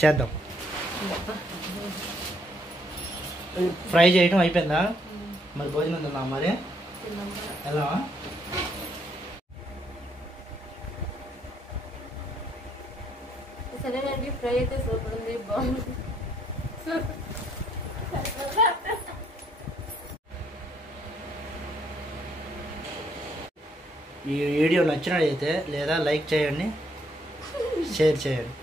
చేద్దాం. ఫ్రై చేయడం అయిపోయిందా? మరి భోజనం తిన్నాం. మరి వెళ్దామా? సరేనండి, ఫ్రై అయితే సూపర్ ఉంది, బాగుంది. ఈ వీడియో నచ్చినట్లయితే లేదా లైక్ చేయండి, షేర్ చేయండి.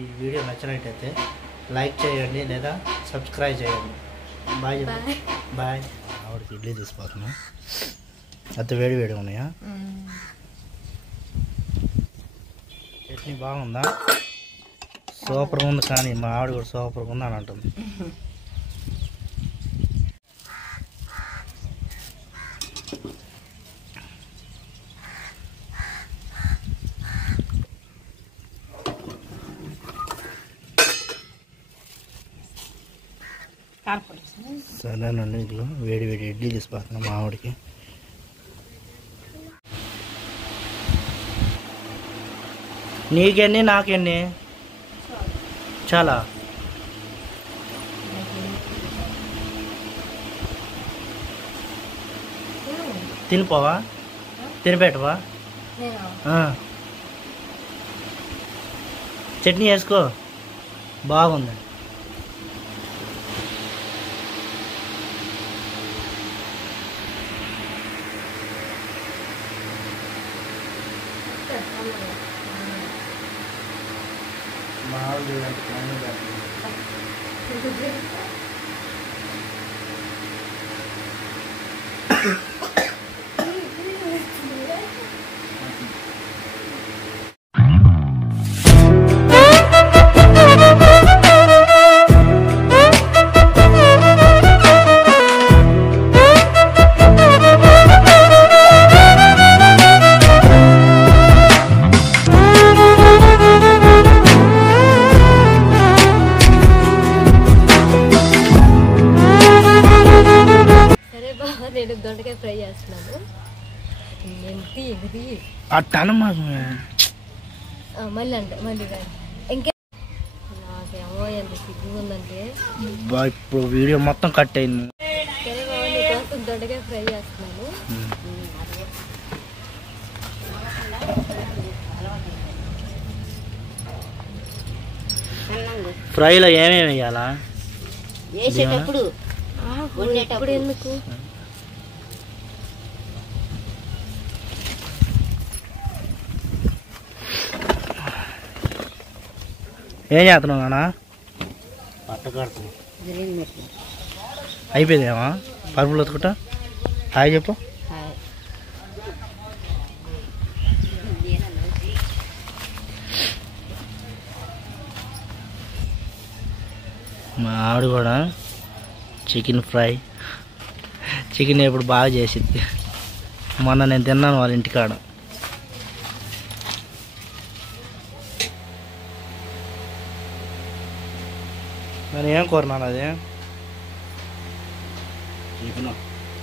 ఈ వీడియో నచ్చినట్టయితే లైక్ చేయండి లేదా సబ్స్క్రైబ్ చేయండి. Bye bye. ఆవిడకి ఇడ్లీ తీసిపోతున్నా. అంత వేడి వేడి ఉన్నాయా? చట్నీ బాగుందా? సూపర్గా ఉంది. కానీ మా ఆవిడ కూడా సూపర్గా ఉంది అని అంటుంది. సరేనండి, ఇదిగో వేడి వేడి ఇడ్లీ తీసుకుపోతున్నాం మా ఆవిడకి. నీకెన్ని నాకెన్ని? చాలా తినిపోవా? తినిపెట్టవా? చట్నీ వేసుకో, బాగుంది. నేను దొండకాయ ఫ్రై చేస్తున్నాను. మళ్ళీ అంటే మళ్ళీ ఇంకే నాకేమో ఎంత సిగ్గు ఉందంటే. ఇప్పుడు వీడియో మొత్తం కట్ అయింది. సరే బాబు, నీకోసం దొండకాయ ఫ్రై చేస్తున్నాను. ఫ్రైలో ఏమేమి వేయాలా? వేసేటప్పుడు ఇప్పుడు ఎందుకు? ఏం చేస్తున్నావు నాన్న? పట్ట కడుతున్నావు. అయిపోయిందేమా పరుపులు ఉతుకుంటా? హాయ్ చెప్పు. మా ఆవిడ కూడా చికెన్ ఫ్రై, చికెన్ ఎప్పుడు బాగా చేసిద్ది. మొన్న నేను తిన్నాను వాళ్ళ ఇంటికాడ. నేను ఏం కోరినాను? అది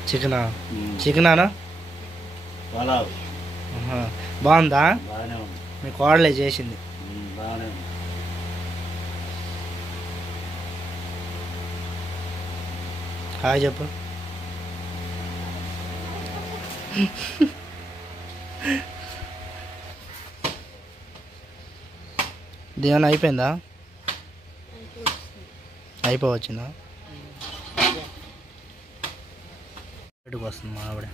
చికెనా? చికెనా? బాగుందా? మీ కోడలే చేసింది. హాయ్ చెప్పు. దేవన అయిపోయిందా? అయిపోవచ్చిందా? బయటకు వస్తుంది మా ఆవిడ.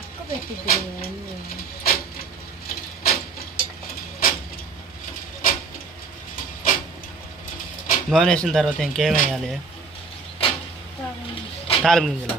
అక్క పెట్టిద్ది. నూనె వేసిన తర్వాత ఇంకేం వేయాలి? తాలింపు గింజల.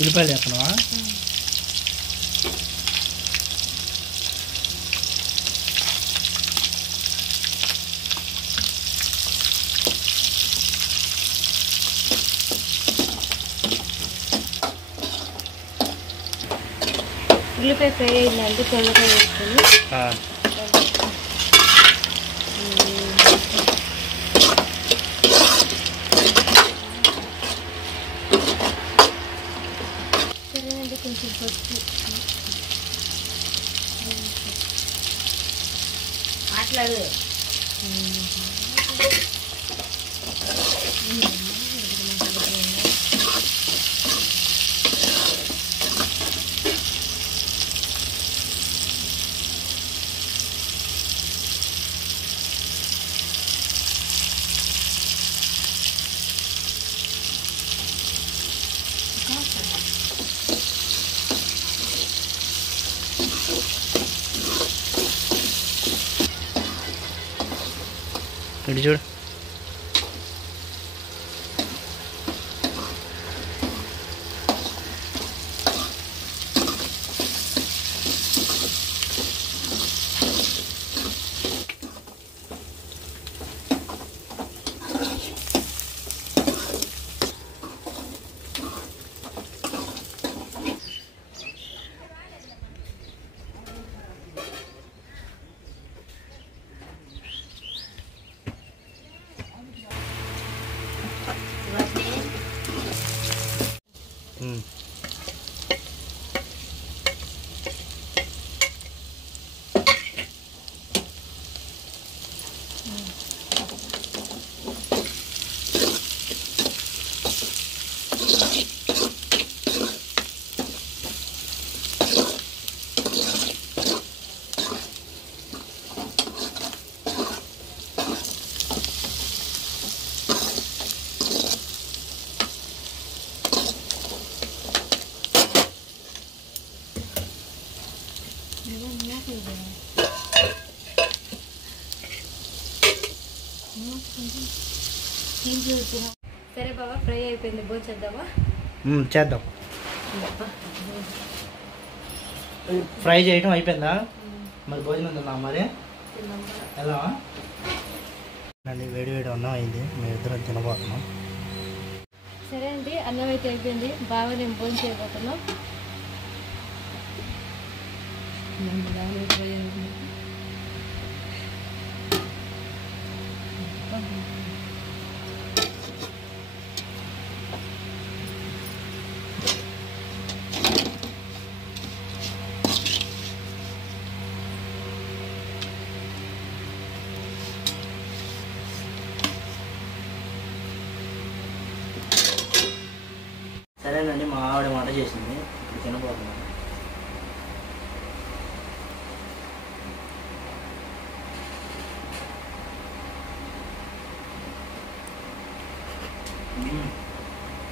ఉల్లిపాయలు వేస్తున్నావా? ఉల్లిపాయ ఫ్రై అయిందంటే తొందరగా వేసుకొని సరేనండి. కొంచెం పసుపు మాట్లాడు. ఇటు చూడు. సరే బాబా, ఫ్రై అయిపోయింది. భోజనం చేద్దామా? చేద్దాం. ఫ్రై చేయడం అయిపోయిందా? మరి భోజనం తిన్నాం. మరి ఎలా అండి? వేడి వేడి అన్నం అయింది, మేము ఇద్దరం తినబోతున్నాం. సరే అండి, అన్నం అయితే అయిపోయింది. బాగా నేను భోజనం చేయబోతున్నాం. సరేనండి, మా ఆవిడ వంట చేసింది, ఇప్పుడు తినబోతున్నాం.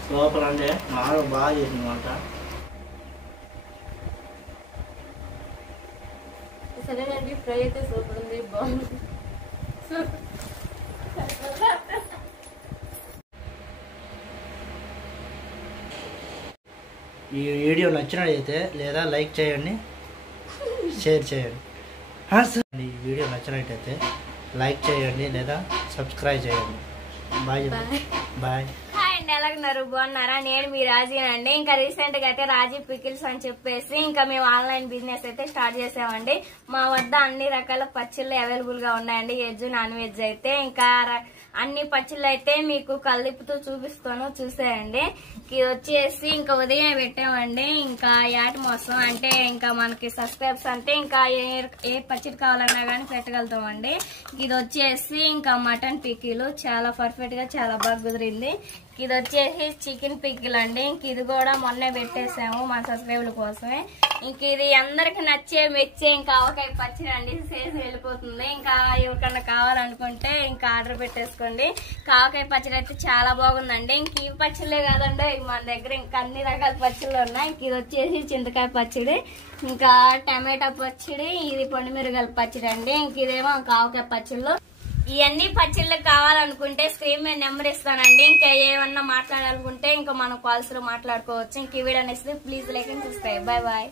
సూపర్ అండి, మా ఆవిడ బాగా చేసింది వంట. సరేనండి, ఫ్రై అయితే సూపర్ ఉంది, బాగుంది. ఈ వీడియో నచ్చినట్లయితే లేదా లైక్ చేయండి, షేర్ చేయండి. ఈ వీడియో నచ్చినట్లయితే లైక్ చేయండి లేదా సబ్స్క్రైబ్ చేయండి. Bye bye. అండి, ఎలాగున్నారు? బాగున్నారా? నేను మీ రాజీనండి. ఇంకా రీసెంట్ గా అయితే రాజీ పికిల్స్ అని చెప్పేసి ఇంకా మేము ఆన్లైన్ బిజినెస్ అయితే స్టార్ట్ చేసామండి. మా వద్ద అన్ని రకాల పచ్చళ్ళు అవైలబుల్ గా ఉన్నాయండి, వెజ్ నాన్ వెజ్ అయితే. ఇంకా అన్ని పచ్చళ్ళు అయితే మీకు కలిపుతూ చూపిస్తాను, చూసేయండి. ఇది వచ్చేసి ఇంకా ఉదయం పెట్టామండి. ఇంకా యాట్ మోసం అంటే ఇంకా మనకి సబ్స్క్రైబ్స్ అంటే ఇంకా ఏ పచ్చడి కావాలన్నా కానీ పెట్టగలుగుతామండి. ఇది వచ్చేసి ఇంకా మటన్ పికిలు చాలా పర్ఫెక్ట్ గా చాలా బాగా కుదిరింది. ఇది వచ్చేసి చికెన్ పికిల్ అండి. ఇంక ఇది కూడా మొన్నే పెట్టేసాము మన సబ్స్క్రైబర్ల కోసమే. ఇంక ఇది అందరికి నచ్చే మెచ్చే ఇంకా ఆవకాయ పచ్చడి అండి, చేసి వెళ్ళిపోతుంది. ఇంకా ఎవరికన్నా కావాలనుకుంటే ఇంకా ఆర్డర్ పెట్టేసుకోండి. ఆవకాయ పచ్చడి అయితే చాలా బాగుందండి. ఇంక ఈ పచ్చళ్ళే కాదండి, మన దగ్గర ఇంకా అన్ని రకాల పచ్చళ్ళు ఉన్నాయి. ఇంక ఇది వచ్చేసి చింతకాయ పచ్చడి, ఇంకా టమాటా పచ్చడి, ఇది పండుమిరగాయల పచ్చడి అండి. ఇంక ఇదేమో ఆవకాయ పచ్చళ్ళు. ఇవన్నీ పచ్చళ్ళు కావాలనుకుంటే స్క్రీన్ మీద నెంబర్ ఇస్తానండి. ఇంకా ఏమన్నా మాట్లాడాలనుకుంటే ఇంకా మనం కాల్స్ లో మాట్లాడుకోవచ్చు. ఇంక ఈ వీడియో నచ్చితే please like and subscribe. Bye bye.